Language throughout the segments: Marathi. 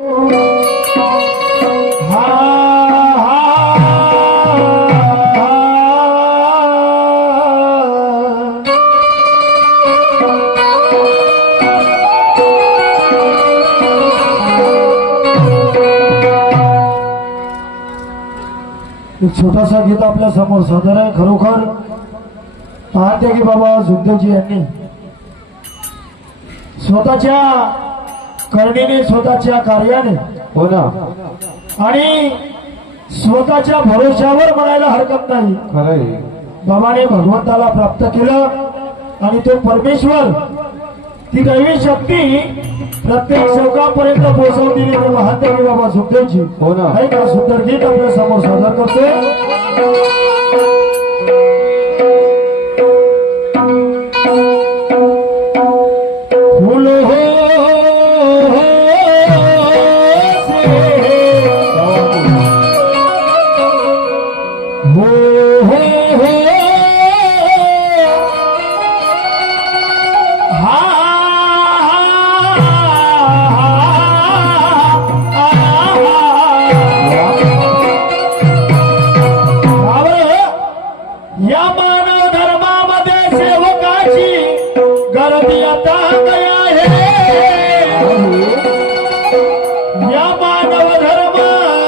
एक छोटासा गीत आपल्या समोर सादर आहे. खरोखर पाहते की बाबा सुखदेवजी यांनी स्वतःच्या करणीने, स्वतःच्या कार्याने, हो ना, आणि स्वतःच्या भरोश्यावर म्हणायला हरकत नाही, खरंय. बाबाने भगवंताला प्राप्त केलं. आणि तो परमेश्वर, ती दैवी शक्ती प्रत्येक सेवकापर्यंत पोहोचवून दिली. ते महात्मा की बाबा सुखदेवजी हो ना. आहे का सुंदर गीत आपल्या समोर सादर करतोय. फूल हो या मानव धर्मामध्ये सेवकाची गर्दी आता आहे. या मानव धर्मामध्ये सेवकाची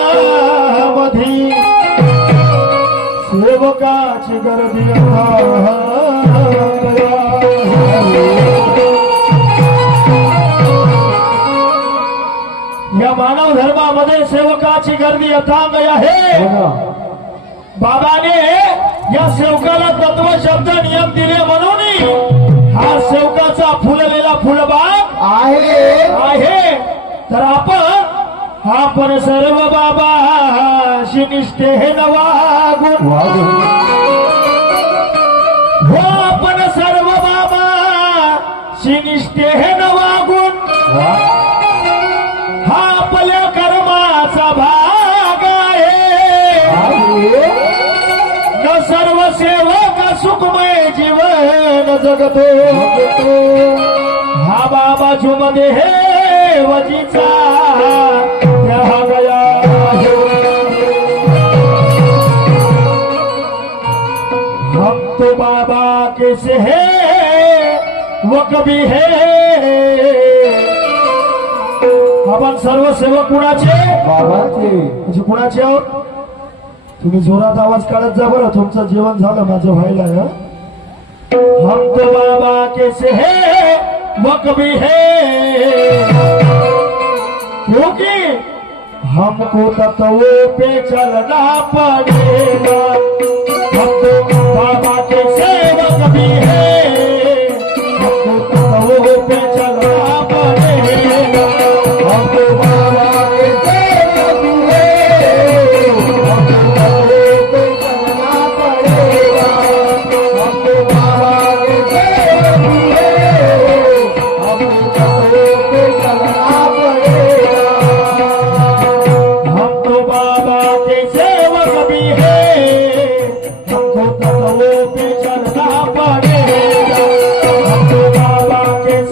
गर्दी आता या मानव धर्मामध्ये सेवकाची गर्दी अथांग आहे. बाबाने या सेवकाला तत्व शब्द नियम दिले म्हणून हा सेवकाचा फुललेला फुलबाग आहे. तर आपण सर्व बाबाशी निष्ठेने वागून, हो आपण सर्व बाबाशी निष्ठेने वागून हा आपल्या कर्माचा भाग आहे. न सर्व सेवक सुखमय जीवन जगतो, हा बाबा जुमध्ये हे वजीचा त्याग गया. हम तो बाबा के से है वो कभी है. आपण सर्व सेवक कुणाचे? बाबाचे. म्हणजे कुणाचे आहोत? तुम्ही जोरात आवाज काढत जा बरं, तुमचं जेवण झालं माझं व्हायला. हम तो बाबा के से है वो कभी है, क्योंकि हमको तत्वों पे चलना पड़ेगा. हम तो बाबा के सेवक भी है, हमको तत्वों पे चलना पड़ेगा. हम तो बाबा के सेवक भी है, हमको तत्वों पे चलना पड़ेगा. हम तो बाबा के सेवक भी है, हमको तत्वों पे चलना पड़ेगा. हम तो बाबा के सेवक भी है, हमको तत्वों पे चलना पड़ेगा. हम तो बाबा के सेवक भी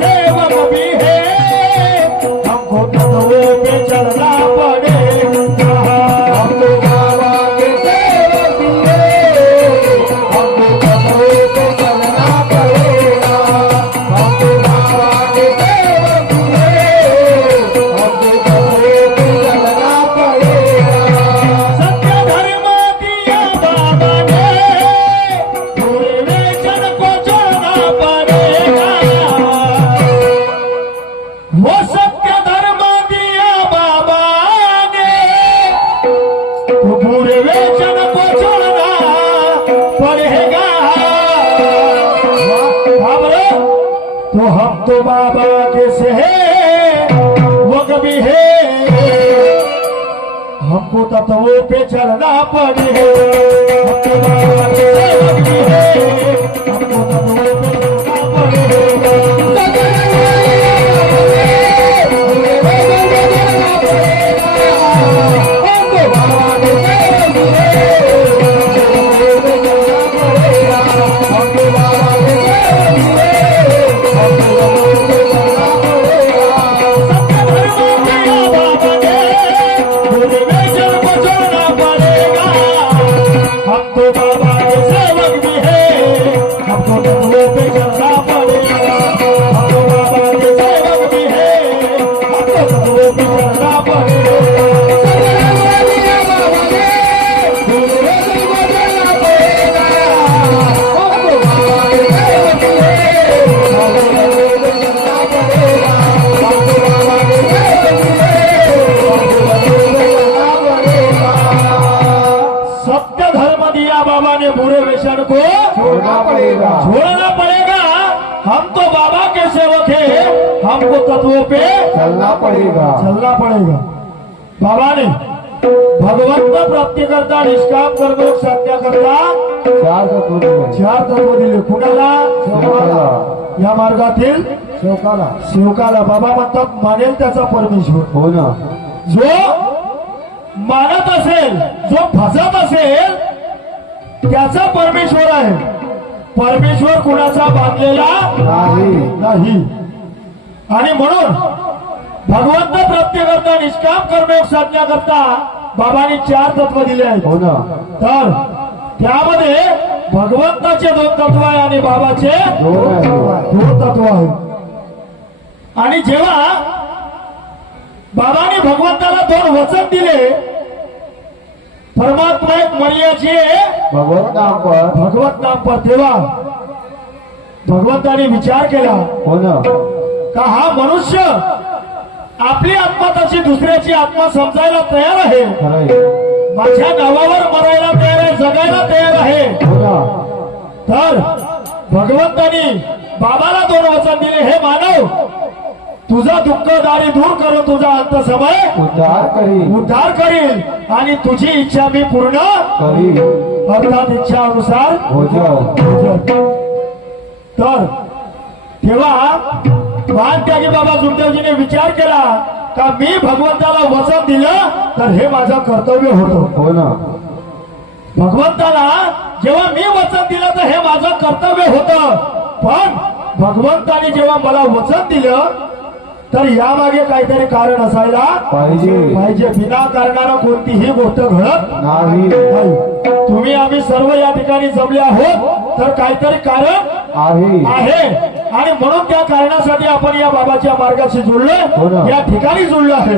है, हमको तत्वों पे चलना पड़ेगा. हम तो बाबा के सेवक भी है, हमको तत्वों पे चलना पड़ेगा. हम तो बाबा के सेवक भी है, हमको तत्वों पे चलना पड़ेगा. सत्य धर्म दिया बाबा ने, पूरे वेचन को छोड़ना पड़ेगा. वो सत्य धर्म दिया बाबा ने, तो पूरे वेचन को छोड़ना पड़ेगा. तो हम तो बाबा के से है वो कभी है, हमको तत्वों पे चलना पड़ेगा. हम तो बाबा के सेवक भी है, हमको तत्वों पे चलना पड़ेगा. सत्य धर्म दिया बाबा चरणा पडे सत्य धर्म दिया बाबा ने बुरे वेशन को छोड़ना पड़ेगा। हम तो बाबा के सेवक हैं, हमको तत्वों पे चलना पड़ेगा। बाबा ने भगवंत प्राप्ती करता निष्काम कर्म सत्य करता चार तत्व दिले कुणाला या मार्गातील सेवकाला बाबा म्हणतात मानेल त्याचा परमेश्वर हो ना, जो मानत असेल जो फसत असेल त्याचा परमेश्वर आहे। परमेश्वर कुणाचा बांधलेला नाही आणि म्हणून भगवंत प्राप्ती करता निष्काम कर्मयोग साधण्या करता बाबांनी चार तत्व दिले आहेत। हो ना, तर त्यामध्ये भगवंताचे दोन तत्व आहे आणि बाबाचे दोन तत्व आहे। आणि जेव्हा बाबांनी भगवंताला दोन वचन दिले, परमात्मा एक मर्याची भगवत नाम पर, तेव्हा भगवंताने विचार केला हो ना, का हा मनुष्य आपली आत्मा तशी दुसऱ्याची आत्मा समजायला तयार आहे, माझ्या नावावर मरायला तयार आहे, जगायला तयार आहे। हो ना, तर भगवंतानी बाबाला दोन वचन दिले, हे मानव तुझा दुःख दारी दूर करून तुझा अंत समय उद्धार करील आणि तुझी इच्छा मी पूर्ण करील, अर्थात इच्छा अनुसार हो जाओ। तर तेव्हा महान त्यागी बाबा सुखदेवजीने विचार केला का मी भगवंताला वचन दिलं तर हे माझं कर्तव्य होतं। हो ना, भगवंताला जेव्हा मी वचन दिलं तर हे माझं कर्तव्य होतं, पण भगवंताने जेव्हा मला वचन दिलं तर यामागे काहीतरी कारण असायला पाहिजे। बिना कारणानं कोणतीही गोष्ट घडत नाही। तुम्ही आम्ही सर्व या ठिकाणी जमले आहोत तर काहीतरी कारण आहे आणि म्हणून त्या कारणासाठी आपण या बाबाच्या मार्गाशी हो जुळलो, ना, या ठिकाणी जुळलो आहे।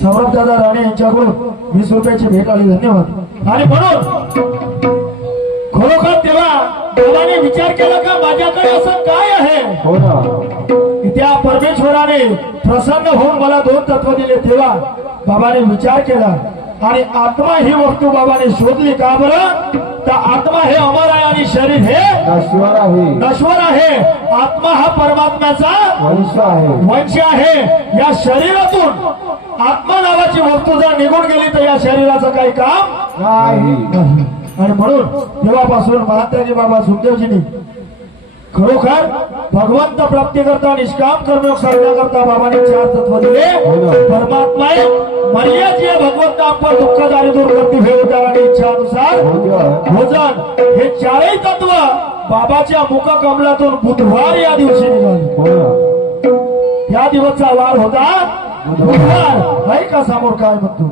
सौरभ दादा राणे यांच्याकडून 20 रुपयाची भेट आली, धन्यवाद। आणि म्हणून खरोखर तेव्हा बाबाने विचार केला का माझ्याकडे असं काय आहे, हो ना, त्या परमेश्वराने प्रसन्न होऊन मला दोन तत्व दिले। तेव्हा बाबाने विचार केला आणि आत्मा ही वस्तू बाबाने शोधली। का बरं? तर आत्मा हे अमर आहे आणि शरीर हे नश्वर आहे। आत्मा हा परमात्म्याचा वंश आहे। या शरीरातून आत्मा नावाची वस्तू जर निघून गेली तर या शरीराचं काही काम नाही। आणि म्हणून तेव्हापासून महात्याजी बाबा सुखदेवजींनी खरोखर भगवंत प्राप्ती करता निष्काम कर्मयोग साधण्याकरता बाबाने चार तत्व दिले। परमात्मा मर्यादी भगवंत आपण दुःख दारी दूर करते भेवदार आणि इच्छानुसार भोजन, हे चारही तत्व बाबाच्या मुख कमलातून बुधवार या दिवशी निघाले। त्या दिवसचा वार होता बुधवार। नाही का समोर काय म्हणतो?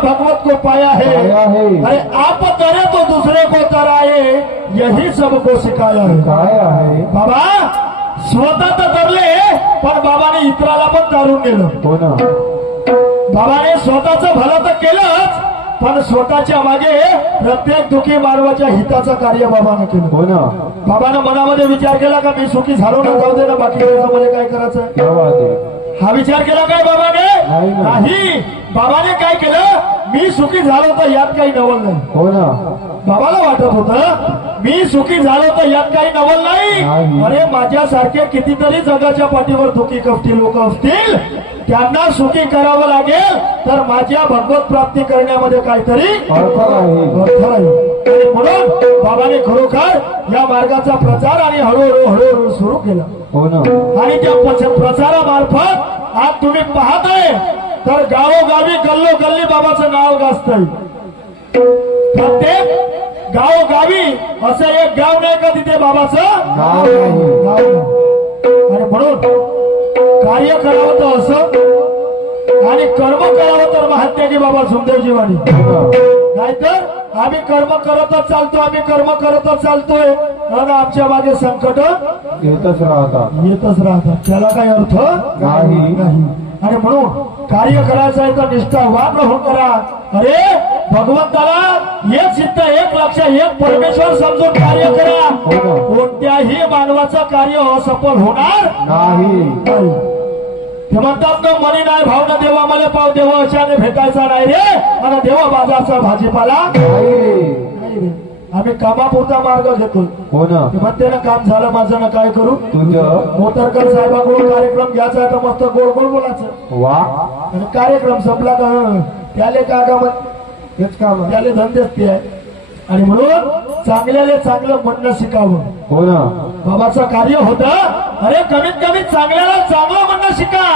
भगवत को पाया है, पाया है। अरे आप तरे तो दूसरे को तराए, यही सबको सिखाया है. काय आहे बाबा स्वतः तर तरले, पण बाबाने इतराला पण तारून गेलं. हो ना बाबाने स्वतःचं भलं तर केलंच, पण स्वतःच्या मागे प्रत्येक दुखी मानवाच्या हिताचं कार्य बाबाने केलं. हो ना बाबानं मनामध्ये विचार केला का मी सुखी झालो ना, जाऊ दे ना, बाकी मध्ये काय करायचं. क्या बात आहे हा विचार केला काय बाबाने? नाही ना. नाही. बाबाने काय केलं, मी सुखी झालो तर यात काही नवल नाही. हो ना बाबाला वाटत होतं मी सुखी झालो तर यात काही नवल नाही. नाही. अरे माझ्यासारखे कितीतरी जगाच्या पाठीवर दुखी कष्टी लोक असतील, त्यांना सुखी करावं लागेल तर माझ्या भगवत प्राप्ती करण्यामध्ये काहीतरी अर्थ आहे अर्थ राहील. आणि म्हणून बाबाने खरोखर या मार्गाचा प्रचार आणि हळूहळू सुरू केला. हो ना आणि त्या प्रचारामार्फत आज तुम्ही पाहताय तर गावोगावी गल्लोगल्ली बाबाचं नाव गाजतंय. प्रत्येक गावोगावी असं एक गाव नाही का तिथे बाबाचं नाव नाही. नाव नाही. आणि म्हणून कार्य करावं तर असं आणि कर्म करावं तर महात्यागी बाबा सुंदरजी वाणी. हो ना. नाहीतर आम्ही कर्म करतच चालतो, आम्ही कर्म करतच चालतोय आणि आमच्या मागे संकट येतच राहतात येतच राहतात. त्याला काही अर्थ नाही. आणि म्हणून कार्य करायचं आहे तर निष्ठावान राहून करा. अरे भगवंताला एक चित्त, एक लक्ष, एक परमेश्वर समजून कार्य करा. हो ना. कोणत्याही मानवाचं कार्य असफल होणार नाही नाही. ते म्हणतात ना, मनी नाही भावना देवा मला पाव देव अशाने भेटायचा नाही रे, आणि देवा बाजारचा भाजीपाला नाही रे. नाही रे. आम्ही कामापुरता मार्ग घेतो. हो ना ते म्हणते ना काम झालं माझं ना काय करू, तुझं मोतरकर साहेबाकडून कार्यक्रम घ्यायचा आहे तर मस्त गोड गोड बोलायचं. वा आणि कार्यक्रम संपला का त्याले का काम हेच काम त्याले धंदेच ते आहे. आणि म्हणून चांगल्याले चांगलं म्हणणं शिकावं. हो ना बाबाचं कार्य होतं, अरे कमीत कमी चांगल्याला चांगलं म्हणणं शिका.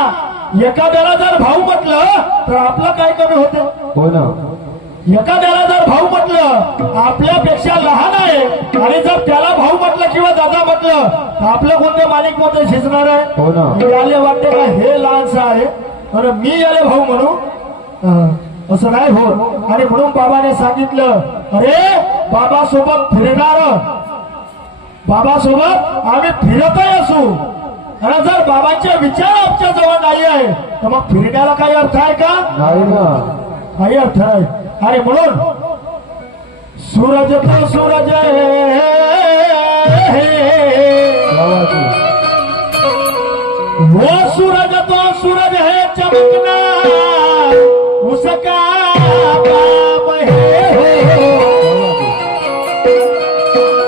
एखाद्याला जर भाऊ म्हटलं तर आपलं काय कमी होते. हो ना एखाद्याला जर भाऊ म्हटलं आपल्यापेक्षा लहान आहे, आणि जर त्याला भाऊ म्हटलं किंवा दादा म्हटलं तर आपलं कोणते मालिक मध्ये शिजणार आहे. हो ना याले वाटते का हे लहानसं आहे आणि मी याले भाऊ म्हणू, असं नाही होत. आणि म्हणून बाबाने सांगितलं, अरे बाबासोबत फिरणार, बाबासोबत आम्ही फिरतही असू, आणि जर बाबांचे विचार आमच्या जवळ नाही आहे तर मग फिरण्याला काही अर्थ आहे का? नाही ना काही अर्थ नाही. आणि म्हणून सूरज तो सूरज है, वो सूरज तो सूरज है चमकना, उसका काम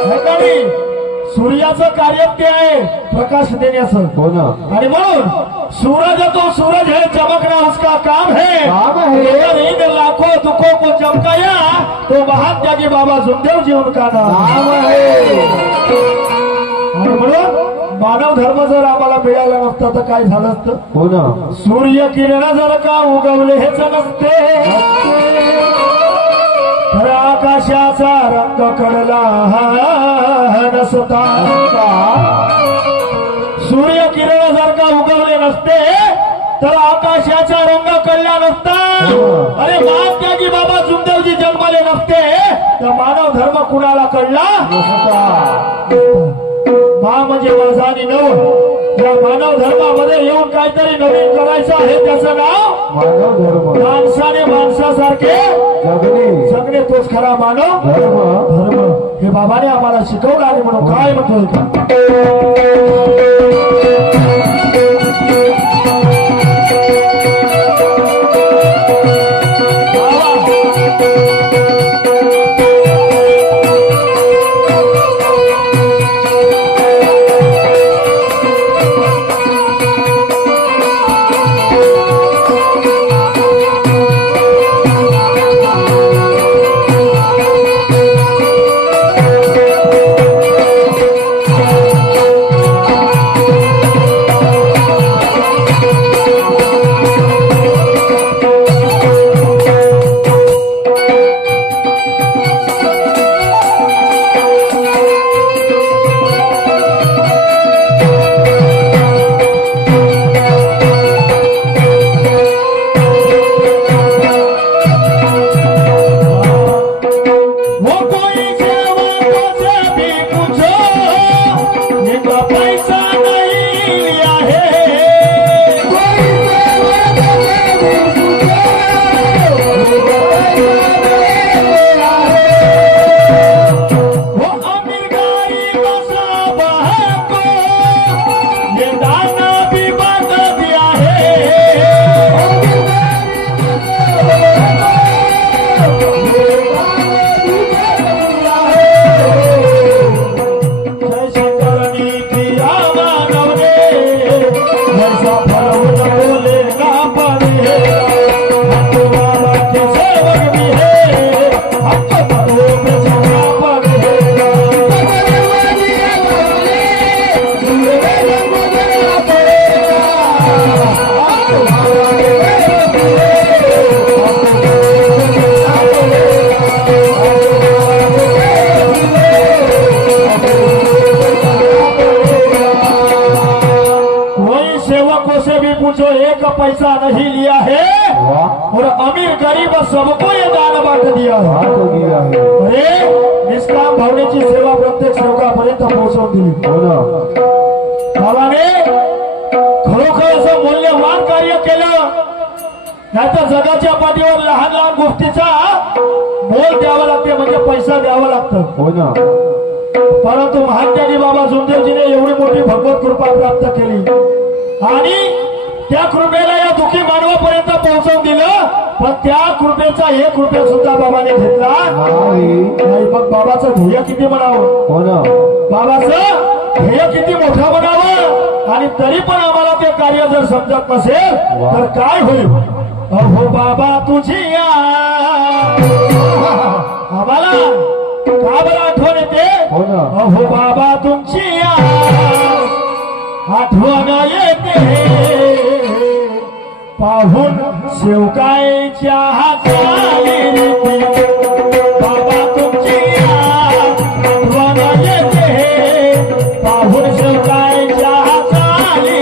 है का नाही? सूर्याचं कार्य ते आहे प्रकाश देण्याचं. हो ना आणि म्हणून सूरज तो सूरज है चमकना उसका काम है. काम है. अगर इन लाखों दुखों को चमकाया तो महात्यागी बाबा सुखदेव जी उनका नाम नाम आहे. आणि म्हणून मानव धर्म जर आम्हाला मिळाला नसता तर काय झालं असतं. हो ना सूर्य किरण जर का उगवले हेच नसते तर आकाशाचा रंग कळला नसता. सूर्य किरण जर का उगवले नसते तर आकाशाचा रंग कळला नसता. अरे महात्यागी बाबा सुखदेवजी जन्माले नसते तर मानव धर्म कुणाला कळला. मा म्हणजे माझा आणि नव, या मानव धर्मामध्ये येऊन काहीतरी नवीन करायचं आहे, त्याचं नाव मानव धर्म. माणसाने माणसासारखे जगणे जगणे तोच खरा मानव धर्म. धर्म. हे बाबाने आम्हाला शिकवलं. आणि म्हणून काय म्हणतोय का, एक पैसा नहीं लिया है वाह और अमीर गरीब सबको ये दान बांट दिया है. हात दिया है. अरे निष्काम भावनेची सेवा प्रत्येक सेवकापर्यंत पोहोचवून दिली. हो ना. बाबाने खरोखर असं मूल्यवान कार्य केलं. नाहीतर जगाच्या पाठीवर लहान लहान गोष्टीचा मोल द्यावा लागते म्हणजे पैसा द्यावा लागतं. हो ना. परंतु महात्यागी बाबा सुंदरजीने एवढी मोठी भगवत कृपा प्राप्त केली आणि त्या कृपेला या दुःखी मानवापर्यंत पोहोचवून दिलं. पण त्या कृपेचा एक रुपया सुद्धा बाबाने घेतला नाही. नाही. मग बाबाचं ध्येय किती म्हणावं, हो ना. बाबाचं ध्येय किती मोठं म्हणावं. आणि तरी पण आम्हाला ते कार्य जर समजत नसेल तर काय होईल. अहो बाबा तुझी आम्हाला का बरं आठवण येते. हो ना. अहो बाबा तुमची आठवण येते पाहून शेवकायच्या हाताली. बाबा तुमची आठवण येते पाहून शेवकायच्या हाताली.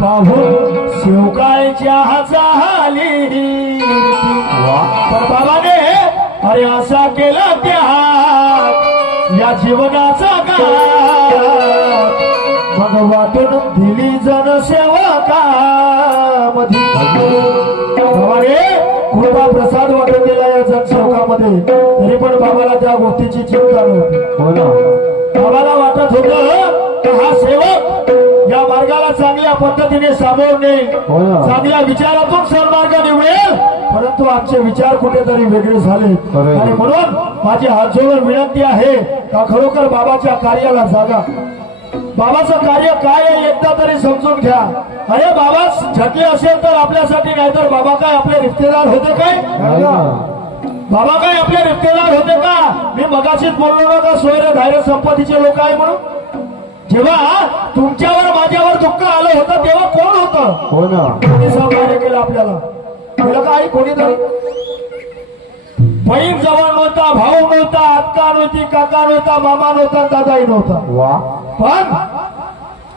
पाहून शिवकायच्या झाली. तर बाबाने अरे असा केला त्या या जीवनाचा काळ मग वाटून दिली जनसेवका मध्ये. बाबाने कृपा प्रसाद वाटून दिला या जनसेवकामध्ये. तरी पण बाबाला त्या गोष्टीची चिंता नव्हती. हो ना. बाबाला वाटत होतं की हा सेवक या मार्गाला चांगल्या पद्धतीने सामोरून नेईल, हो ना. चांगल्या विचारातून सन्मार्ग निवडेल. परंतु आमचे विचार कुठेतरी वेगळे झाले खरंय. आणि म्हणून माझी हात जोडून विनंती आहे का खरोखर बाबाच्या कार्याला जागा. बाबाचं कार्य काय आहे एकदा तरी समजून घ्या. अरे बाबा झटले असेल तर आपल्यासाठी, नाहीतर बाबा काय आपले रिश्तेदार होते काय. नाही ना. बाबा काय आपले रिश्तेदार होते का. मी मगाशीच बोललो ना का सोयरे धायरे संपत्तीचे लोक आहे म्हणून. जेव्हा तुमच्यावर माझ्यावर दुःख आलं होतं तेव्हा कोण होतं. हो ना. कोणी सहकार्य केलं आपल्याला. केलं काय कोणीतरी. बहीण जवळ नव्हता, भाऊ नव्हता, आत्का नव्हती, काका नव्हता, मामा नव्हता, दादाही नव्हता. वा. पण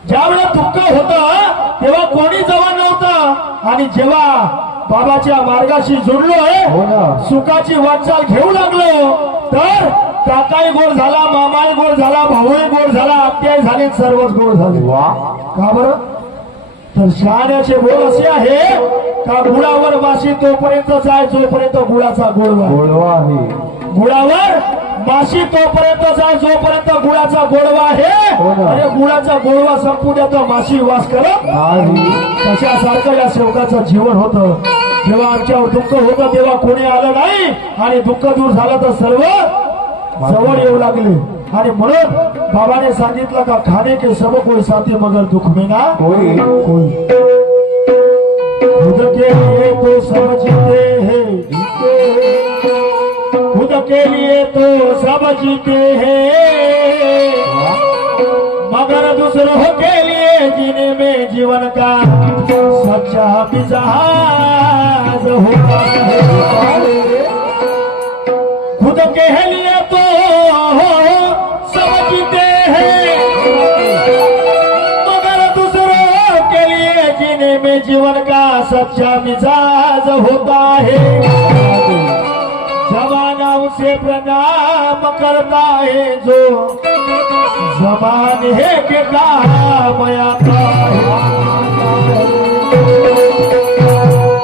ज्यावेळेला दुःख होतं तेव्हा कोणी जवळ नव्हतं. आणि जेव्हा बाबाच्या मार्गाशी जोडलोय, हो ना. सुखाची वाटचाल घेऊ लागलो तर काकाही गोड झाला, मामाही गोड झाला, भाऊही गोड झाला, आत्याही झाली, सर्वच गोड झाले. वा. का बरं. तर शहाण्याचे बोल असे आहे का गुळावर माशी तोपर्यंतच आहे जोपर्यंत गुळाचा गोडवा. गोडवा आहे. गुळावर माशी तोपर्यंतच आहे जोपर्यंत गुळाचा गोडवा आहे. हो ना. अरे गुळाचा गोडवा संपू द्या तर माशी वास करत नाही. तशासारखं या सेवकाचं जीवन होतं. जेव्हा आमच्यावर दुःख होतं तेव्हा कोणी आलं नाही आणि दुःख दूर झालं तर सर्व जवळ येऊ लागले. आणि म्हणून बाबाने सांगितलं का खाने के सब कोई साथी मगर दुःख में ना होय. कोई. खुद के लिए तो सब जीते हैं, खुद के लिए तो सब जीते हैं, मगर दूसरों के लिए जीने में जीवन का सच्चा मिजाज होता है। खुद के लिए तो सब जीते हैं, मगर दूसरों के लिए जीने में जीवन का सच्चा मिजाज होता है। जमाना उसे प्रणाम करता है जो जमाने के काम आता है।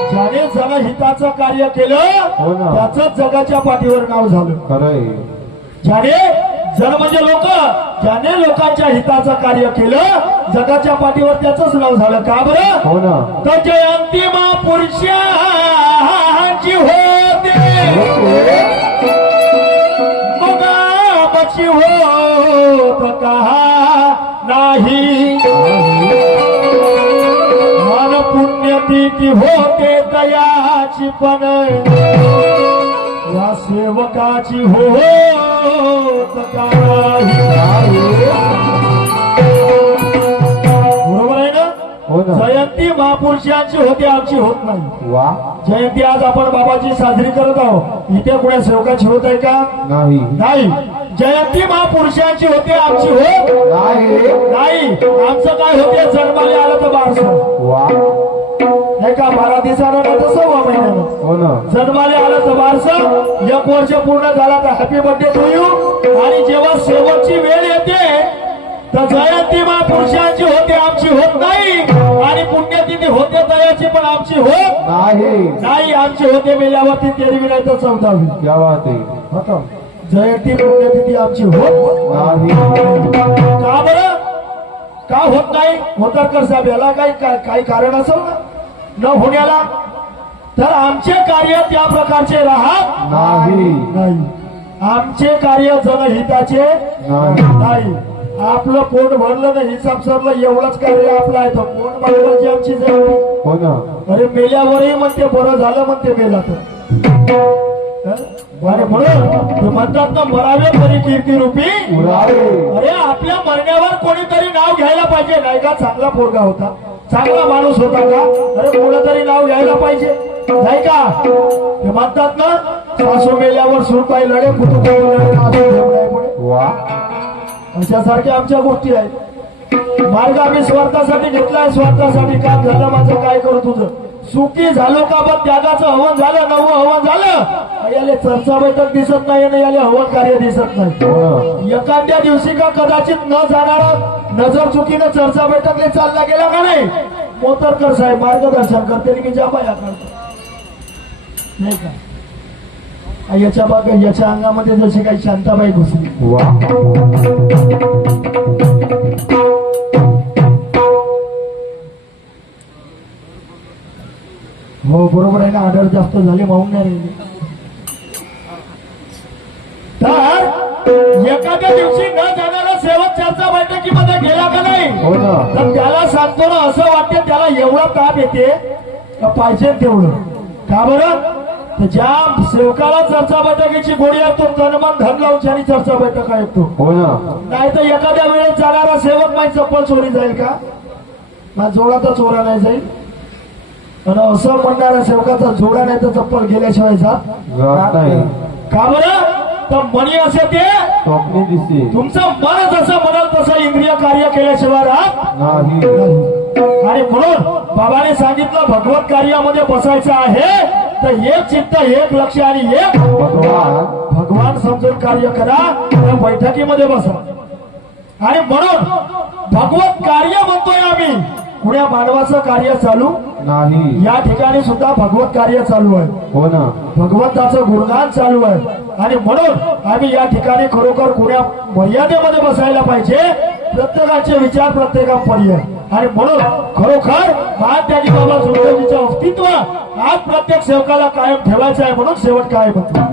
ज्याने जनहिताचं कार्य केलं हो ना. त्याच जगाच्या पाठीवर नाव झालं. खरंय. ज्याने जन म्हणजे लोक, ज्याने लोकांच्या हिताचं कार्य केलं जगाच्या पाठीवर त्याच नाव झालं. का बरं? हो ना. तर जयंती महापुरुषांची होते मुगाबाची होत कहा नाही, मन पुण्यतिथी होते दयाची पण या सेवकाची होत काही. बरोबर आहे ना? हो ना. जयंती महापुरुषांची होते, आमची होत नाही. वा. जयंती आज आपण बाबाची साजरी करत आहोत, इथे कुण्या सेवकाची होत आहे का? नाही. नाही. जयंती महापुरुषांची होते, आमची होत नाही. नाही. आमचं काय होते? जन्माला आलं तर बारसं, वा. नाही का? 12 दिवसानं नाही तर 6 महिन्यानं. हो ना. जन्माला आलं तर बारसं, 1 वर्ष पूर्ण झाला तर हॅपी बर्थडे टू यू. आणि जेव्हा शेवटची वेळ येते तर जयंती महापुरुषांची होते, आमची होत नाही. आणि पुण्यतिथी होते दयाची पण आमची होत नाही. नाही. आमची होते मेल्यावरती 13वी नाही तर 14वी. क्या बात आहे. होतं. जयंती पुण्यतिथी आमची होत नाही. का बरं? का होत नाही? होतरकर साहेब याला काही कारण असेल ना न होण्याला? तर आमचे कार्य त्या प्रकारचे राहत नाही. नाही. आमचे कार्य जनहिताचे नाही. नाही. आपलं पोट भरलं ना हिसाब सरलं एवढंच कार्य आपलं आहे. तर पोट भरवायची आमची जयंती. हो ना. अरे मेल्यावरही म्हणते बरं झालं म्हणते मेला तर. अरे म्हणून ते म्हणतात ना मरावे तरी कीर्ती रूपी उरावे. अरे आपल्या मरण्यावर कोणीतरी नाव घ्यायला पाहिजे. नाही का? चांगला पोरगा होता, चांगला माणूस होता का? अरे कोणतरी नाव घ्यायला पाहिजे, नाही का? ते म्हणतात ना सासू मेल्यावर सुरताई लढे कुटुंब पुढे. वा. अशासारख्या आमच्या गोष्टी आहेत. मार्ग आम्ही स्वार्थासाठी घेतलाय, स्वार्थासाठी काम झालं माझं काय करू तुझं. सुखी झालो का? बघ त्यागाचं हवन झालं, 9वं हवन झालं. याले चर्चा बैठक दिसत नाही आणि याले हवन कार्य दिसत नाही. हो ना. एखाद्या दिवशी का कदाचित न जाणारा नजर चुकीनं चर्चा बैठकले चालला गेला का नाही? मोतरकर साहेब मार्गदर्शन करते की जाबाया करतो, नाही का? याच्या बाग याच्या अंगामध्ये जशी काही शांताबाई घुसली. वा. हो बरोबर आहे ना. ऑर्डर जास्त झाले माहून नाही राहिले. तर एखाद्या दिवशी न जाणारा सेवक चर्चा बैठकीमध्ये गेला का नाही? हो ना. तर त्याला सांगतो ना असं वाटते त्याला एवढा ताप येते का पाहिजे तेवढं. का बरं? तर ज्या सेवकाला चर्चा बैठकीची गोडी आहे तो तनमन धन लावून ज्यांनी चर्चा बैठक ऐकतो. हो ना. नाही तर एखाद्या वेळेस जाणारा सेवक माझी चप्पल चोरी जाईल का? माझा जोडा तर चोरा नाही जाईल. आणि असं म्हणणारा सेवकाचा जोडा नाही तर चप्पल गेल्याशिवाय जात नाही. का बरं? तर मनी असे ते स्वप्ने दिसते. तुमचं मन जसं म्हणाल तसं इंद्रिय कार्य केल्याशिवाय राहत नाही. आणि म्हणून बाबाने सांगितलं भगवत कार्यामध्ये बसायचं आहे तर एक चित्त, एक लक्ष आणि एक भगवान समजून कार्य करा. त्या बैठकीमध्ये बसा. आणि म्हणून भगवत कार्य म्हणतोय आम्ही. पुण्या मानवाचं कार्य चालू नाही. या ठिकाणी सुद्धा भगवत कार्य चालू आहे. हो ना. भगवंताचं गुणगान चालू आहे. आणि म्हणून आम्ही या ठिकाणी खरोखर कुण्या मर्यादेमध्ये बसायला पाहिजे. प्रत्येकाचे विचार प्रत्येकापर्यंत. आणि म्हणून खरोखर महात्यागी बाबा जोडजीचं अस्तित्व आज प्रत्येक सेवकाला कायम ठेवायचं आहे. म्हणून शेवट काय म्हणतो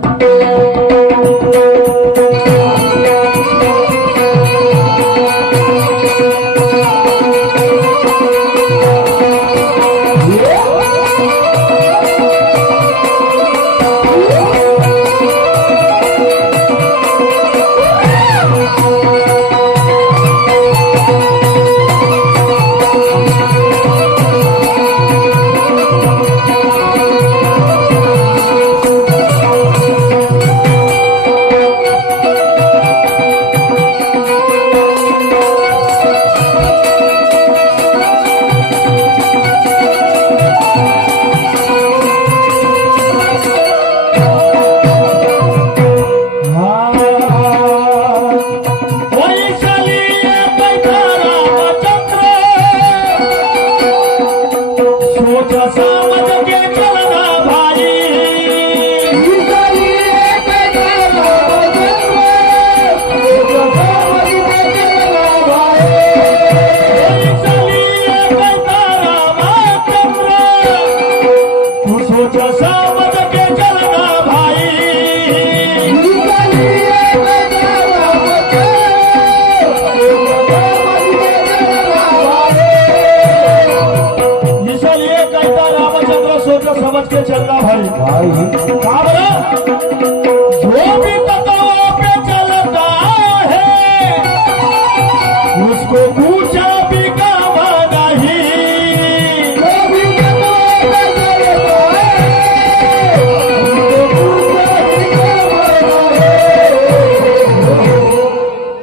हमको पूछा भी काम नहीं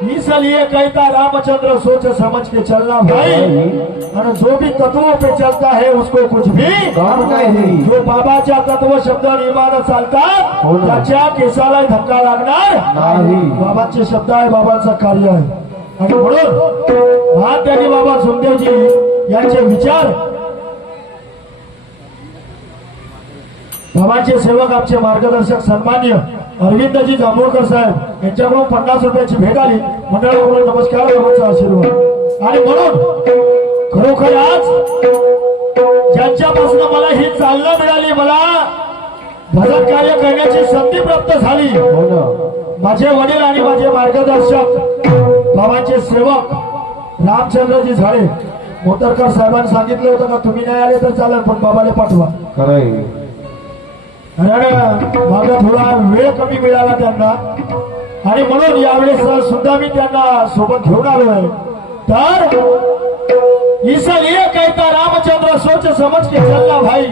इसलिए कहता रामचंद्र सोच समझ के चलना भाई और जो भी तत्वों पे चलता है उसको कुछ भी काम नाही. जो बाबाच्या तत्व शब्द नियमानं चालतात हो ना. त्याच्या केसाला धक्का लागणार नाही. बाबांचे शब्द आहे बाबांचं कार्य आहे आणि म्हणून महात्यागी बाबा सोमदेवजी यांचे विचार बाबांचे सेवक आमचे मार्गदर्शक सन्मान्य अरविंदजी जांभूळकर साहेब यांच्याकडून 50 रुपयाची भेट आली मंडळाकडून नमस्कार बाबांचा आशीर्वाद आणि म्हणून खरोखर आज ज्यांच्यापासून मला ही चालना मिळाली मला भजन कार्य करण्याची संधी प्राप्त झाली हो ना. माझे वडील आणि माझे मार्गदर्शक बाबांचे सेवक रामचंद्रजी झाडे मोतरकर साहेबांनी सांगितलं होतं का तुम्ही नाही आले तर चालेल पण बाबाला पाठवा खरंय. आणि माझा थोडा वेळ कमी मिळाला त्यांना आणि म्हणून यावेळेस सुद्धा मी त्यांना सोबत घेऊन आलोय तर इसलिए कहता रामचंद्र सोच समझ के चलना भाई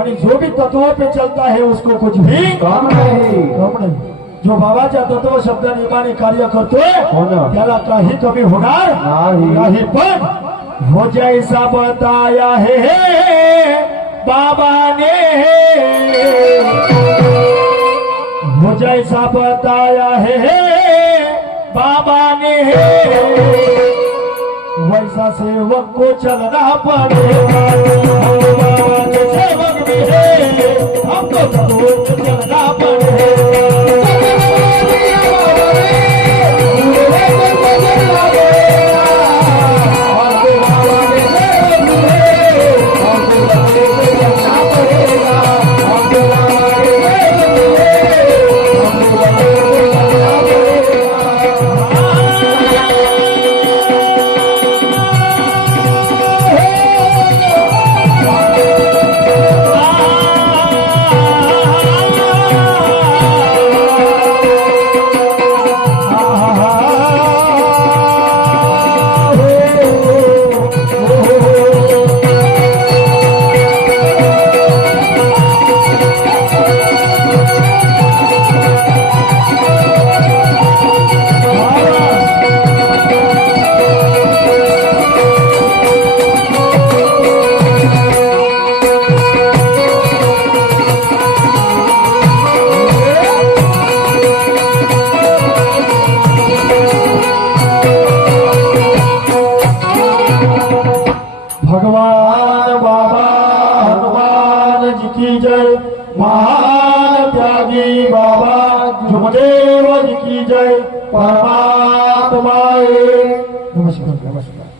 आणि जो भी तत्वों पे चलता है उसको कुछ भी काम नाही. कम नहीं जो बाबाच्या तत्व शब्द नियमाने कार्य करतोय हो ना. त्याला काही कमी होणार नाही. नाही पण हो जैसा बताया है बाबा ने हो जैसा बताया है बाबा ने वैसा सेवक को चलना पड़ेगा हम बाबा के सेवक भी है हमको तत्वों पे चलना पड़ेगा भगवान बाबा हनुमान जी की जय महान त्यागी बाबा जुमदेव जी की जय परमात्माए नमस्कार नमस्कार